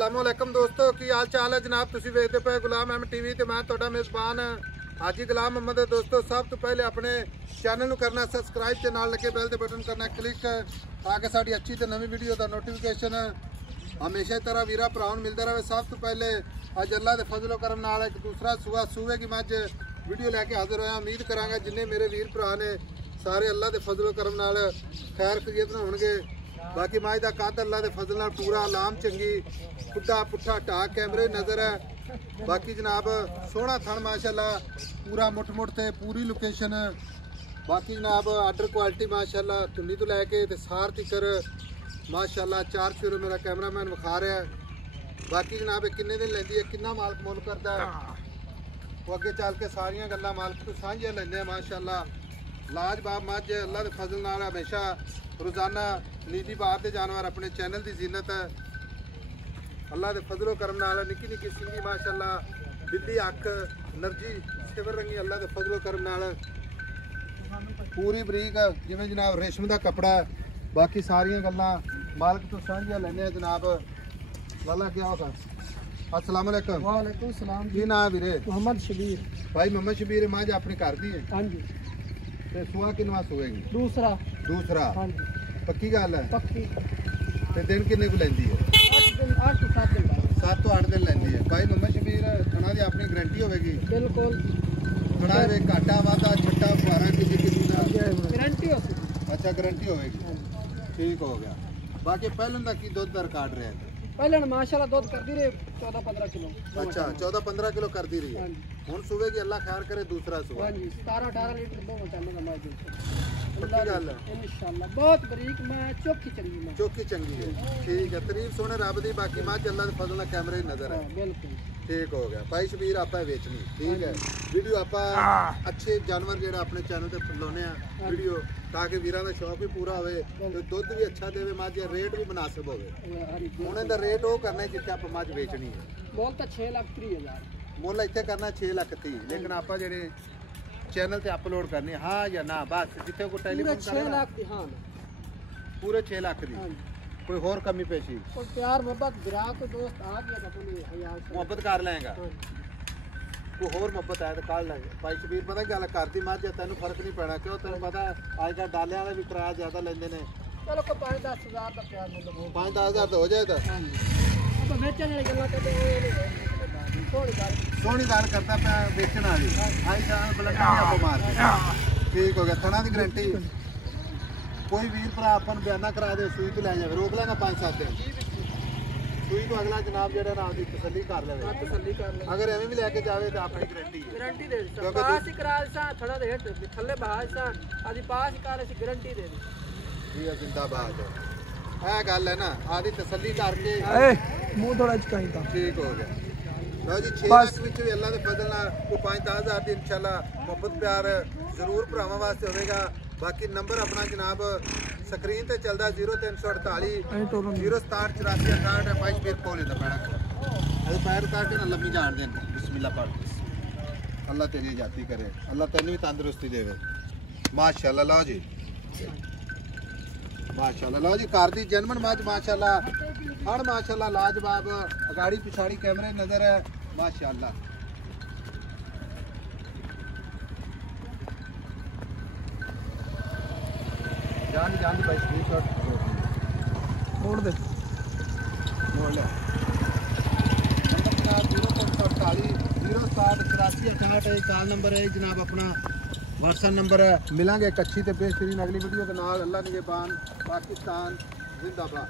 अस्सलामुअलैकुम दोस्तों की हाल चाल है जनाब। तुसी वेखदे पे गुलाम अहमद टीवी ते मैं तुहाडा मेज़बान हाजी गुलाम अहमद। दोस्तों सब तो पहले अपने चैनल नूं करना सबसक्राइब ते नाल लगे बैल दे बटन करना क्लिक ताकि साडी अच्छी ते नवी वीडियो दा नोटिफिकेशन हमेशा की तरह वीरा भरावां नूं मिलदा रहे। सब तो पहले अज अल्लाह दे फजलो करम नाल एक दूसरा सूबे की मझ वीडियो लैके हाजिर होया। उम्मीद करांगा जिन्ने मेरे वीर भरा ने सारे अल्लाह दे फजलो करम नाल खैर खैरियत नाल होणगे। बाकी मझ का कद अल्लाह के फजल नाल पूरा लाम चंगी खुदा पुट्ठा ढाक कैमरे नज़र है। बाकी जनाब सोहना थन माशाल्लाह पूरा मुठ मुठ ते पूरी लोकेशन। बाकी जनाब आर्डर क्वालिटी माशाल्लाह धुनी तो लैके ते सार तिकर माशाल्लाह चार चूरो मेरा कैमरामैन विखा रहा है। बाकी जनाब किन्ने दिन लैंदी है किन्ना मालक मुल करता है वो अगे चल के सारियां गल्लां मालक तो सांझियां लैंदे माशाल्लाह। लाजवाब मझ अल्लाह के फजल नाल हमेशा रोज़ाना नीली बार के जानवर अपने चैनल की जीनत है। अल्लाह के फजलो करम नाल निक्की निक्की सिंगी माशाल्लाह बिल्ली अख नरजी सिवर रंगी अल्लाह के फजलो करम नाल पूरी बरीक जिवें जनाब रेशम का कपड़ा है। बाकी सारियां गल्लां मालक तो सांझियां लैंदे हैं जनाब। लाला क्या होगा। अस्सलाम वालेकुम। वालेकुम सलाम। की नाम वीरे? मोहम्मद शबीर। भाई मोहम्मद शबीर मां जी अपने घर दी है? हाँ जी। ते सुआ किनवा सोएगी? दूसरा। हाँ जी। पक्की गल है? पक्की। ते दिन किन्ने को लैंदी है? 8 से 7 दिन। 7 तो 8 दिन लैंदी है। भाई मोहम्मद शबीर थना दी अपनी गारंटी होगी? बिल्कुल। थना दे घाटा वादा छट्टा 12 किसी दा गारंटी हो सकती। अच्छा गारंटी होगी। ठीक हो गया। बाकी पहले दा की दूध दा रिकॉर्ड रहा है? पहले माशाल्लाह दूध करती रही 14-15 किलो। अच्छा 14-15 किलो कर दी रही है। हुन सुबह की अल्लाह खैर करे दूसरा सुबह। हां जी 17-18 लीटर दूध चलने का माज। पक्की गल है इंशाल्लाह बहुत बरीक मैं चौकी चंगी मैं चौकी चंगी है। ठीक है तारीफ सोने रब दी। बाकी मझ अल्लाह दे फजल नाल कैमरे नजर है। बिल्कुल ठीक हो गया। भाई शबीर आपा बेचनी ठीक है वीडियो आपा अच्छे जानवर जेड़ा अपने चैनल ते लाने आ वीडियो ताकि वीरां दा शौक भी पूरा होवे ते दुध भी अच्छा देवे मझ रेट भी मुनासिब होवे। हुण दा रेट ओ करना जिथे आप मझ बेचनी है। बोल तो 6,30,000 मुल इत्थे करना 6,30,000 लेकिन आपा जेड़े चैनल ते अपलोड करनी हां या ना बस जिथे को टेलीफोन करना 6 लाख दी। हां पूरे 6 लाख दी। कोई और कमी पेशी और प्यार मोहब्बत ग्राहक को दोस्त आ गया तो मोहब्बत कर लेगा। कोई और मोहब्बत है तो कर लेंगे। भाई शबीर पता गल करती मझ तेन फर्क नहीं पैना क्यों तेन पता अजकल डाले वाले भी किराया ज्यादा लेंदे ने। चलो को 5-10 हज़ार का प्यार मतलब 5-10 हज़ार तो हो जाए तो बेचने वाली गल्ला करते सोहनी गल करता पे बेचने वाली आई जान बलंडा आपको मार के ठीक हो गया। थना की गारंटी कोई वीर भरा अपन बयाना करा दे सूई तो लै जाए रोक लेना 5-7 दिन सूई तो अगला जनाब जेड़ा ना दी तसल्ली कर ले। अगर एवें भी लेके जावे तो अपनी गारंटी दे पास ही करा सा थोड़ा दे थल्ले बाहर सा आदि पास ही कर सी गारंटी दे जी जिंदाबाद है गल है ना आदि तसल्ली करके मुंह थोड़ा चकाई था ठीक हो गया। लो जी 6 लाख विच भी अल्लाह दे फजल नाल को 5-10 हज़ार दी इंशाल्लाह मोहब्बत प्यार जरूर भरावां वास्ते होवेगा। बाकी नंबर अपना जनाब स्क्रीन ते चलदा 0348 067 84 भाई शबीर कोल दा पैड़ा अरे पैर काट ना लम्मी जान दे बिस्मिल्लाह पढ़ अल्लाह तेरी इजाजत करे अल्लाह तेनू भी तंदुरुस्ती देवे माशाल्लाह। लो जी माशाल्लाह। लो जी कार दी जनमन मझ माशाल्लाह हण माशाल्लाह लाजवाब अगाड़ी पिछाड़ी कैमरे नजर है माशाल्लाह। जान जान भाई स्क्रीनशॉट मोड़ दे मोड़ ले नंबर जनाब 0348 067 84 68 नंबर है जनाब अपना व्हाट्सएप नंबर है। मिलांगे एक अच्छी ते बेहतरीन अगली वीडियो के नाल। अल्लाह निगहबान पाकिस्तान जिंदाबाद।